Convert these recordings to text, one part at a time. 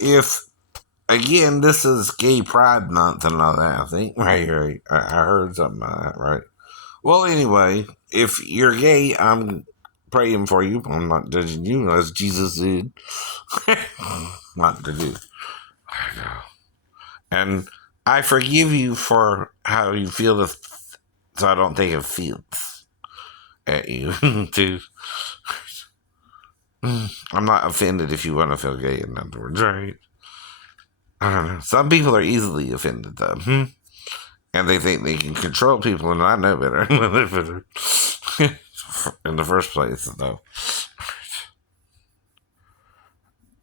If again, this is Gay Pride Month and all that, I think. Right. I heard something like that, right? Well, anyway, if you're gay, I'm praying for you. I'm not judging you, as Jesus did. Not to do. And I forgive you for how you feel, so I don't take offense at you. Too. I'm not offended if you want to feel gay, in other words, right? I don't know. Some people are easily offended, though. And they think they can control people, and I know better. In the first place, though.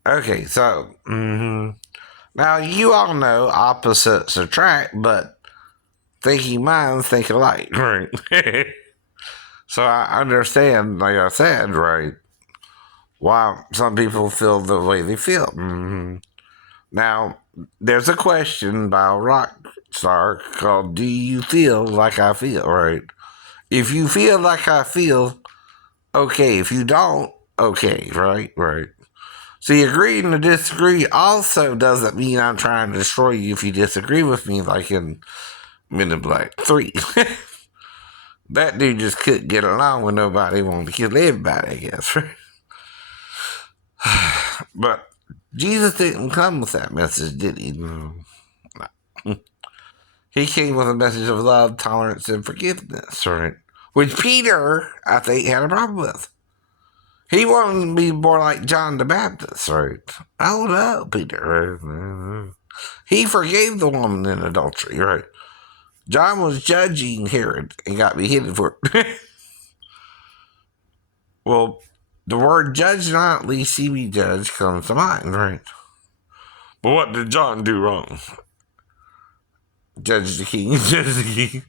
Okay, so now you all know opposites attract, but thinking minds think alike, right? So I understand, like I said, right, why some people feel the way they feel. Now, there's a question by a rock star called "Do you feel like I feel?" Right? If you feel like I feel, okay. If you don't, okay. Right? Right. See, agreeing to disagree also doesn't mean I'm trying to destroy you if you disagree with me, like in Men in Black 3. That dude just couldn't get along with nobody, wanted to kill everybody, I guess. But Jesus didn't come with that message, did he? No. He came with a message of love, tolerance, and forgiveness, right? Which Peter, I think, had a problem with. He wanted to be more like John the Baptist, right? Oh no, Peter. Right? He forgave the woman in adultery, right? John was judging Herod and got beheaded for it. Well, the word judge not, least he be judged, comes to mind, right? But what did John do wrong? Judge the king, judge the king.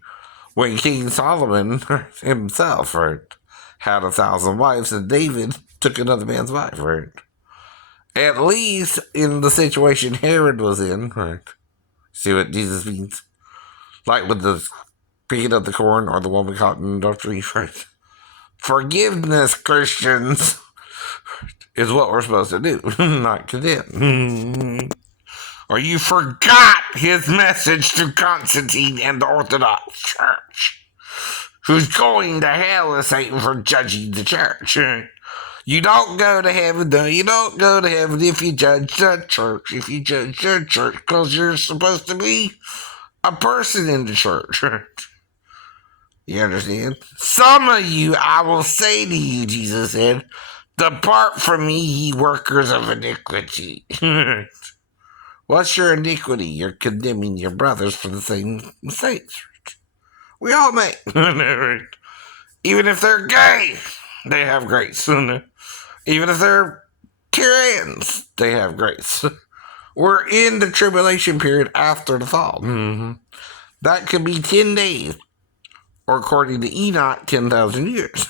When King Solomon himself, right, had 1,000 wives, and David took another man's wife, right? At least in the situation Herod was in, right? See what Jesus means? Like with the picking up the corn or the woman caught in adultery, right? Forgiveness, Christians, is what we're supposed to do, not condemn. Or you forgot his message to Constantine and the Orthodox Church, who's going to hell is Satan for judging the church. You don't go to heaven, though. You don't go to heaven if you judge the church. If you judge the church, because you're supposed to be a person in the church. You understand? Some of you, I will say to you, Jesus said, depart from me, ye workers of iniquity. What's your iniquity? You're condemning your brothers for the same mistakes. We all make. Even if they're gay, they have grace. Even if they're Tyrians, they have grace. We're in the tribulation period after the fall. That could be 10 days. Or according to Enoch, 10,000 years.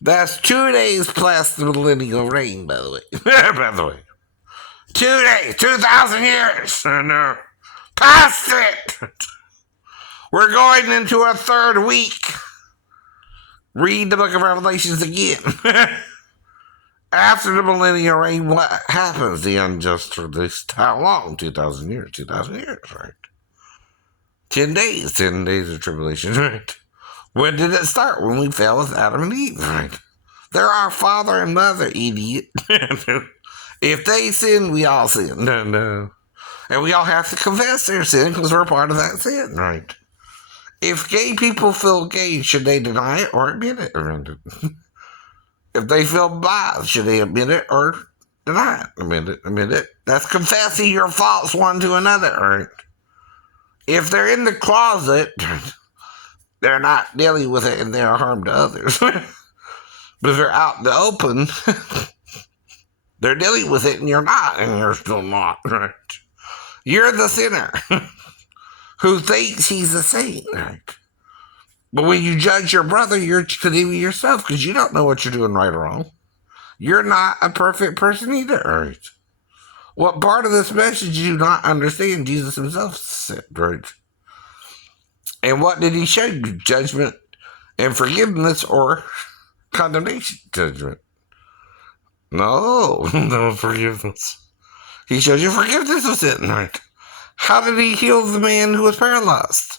That's 2 days plus the millennial reign, by the way. By the way. 2 days, 2,000 years. No. Past it. We're going into a third week. Read the book of Revelations again. After the millennial reign, what happens? The unjust for this, how long? 2,000 years. 2,000 years, right? 10 days. 10 days of tribulation, right? When did it start? When we fell with Adam and Eve, right? They're our father and mother, idiot. If they sin, we all sin. No. And we all have to confess their sin because we're part of that sin, right? If gay people feel gay, should they deny it or admit it? If they feel bi, should they admit it or deny it? Admit it. That's confessing your faults one to another, right? If they're in the closet, they're not dealing with it and they're harm to others. But if they're out in the open, they're dealing with it and you're not, and you're still not, right? You're the sinner who thinks he's a saint, right? But when you judge your brother, you're condemning yourself because you don't know what you're doing right or wrong. You're not a perfect person either, right? What part of this message do you not understand? Jesus himself said, right? And what did he show you? Judgment and forgiveness or condemnation? Judgment. No, no forgiveness. He shows you forgiveness of sin, right? How did he heal the man who was paralyzed?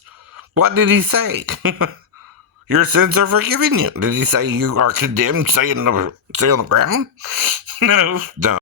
What did he say? Your sins are forgiven you. Did he say you are condemned? Stay on the ground? No, no.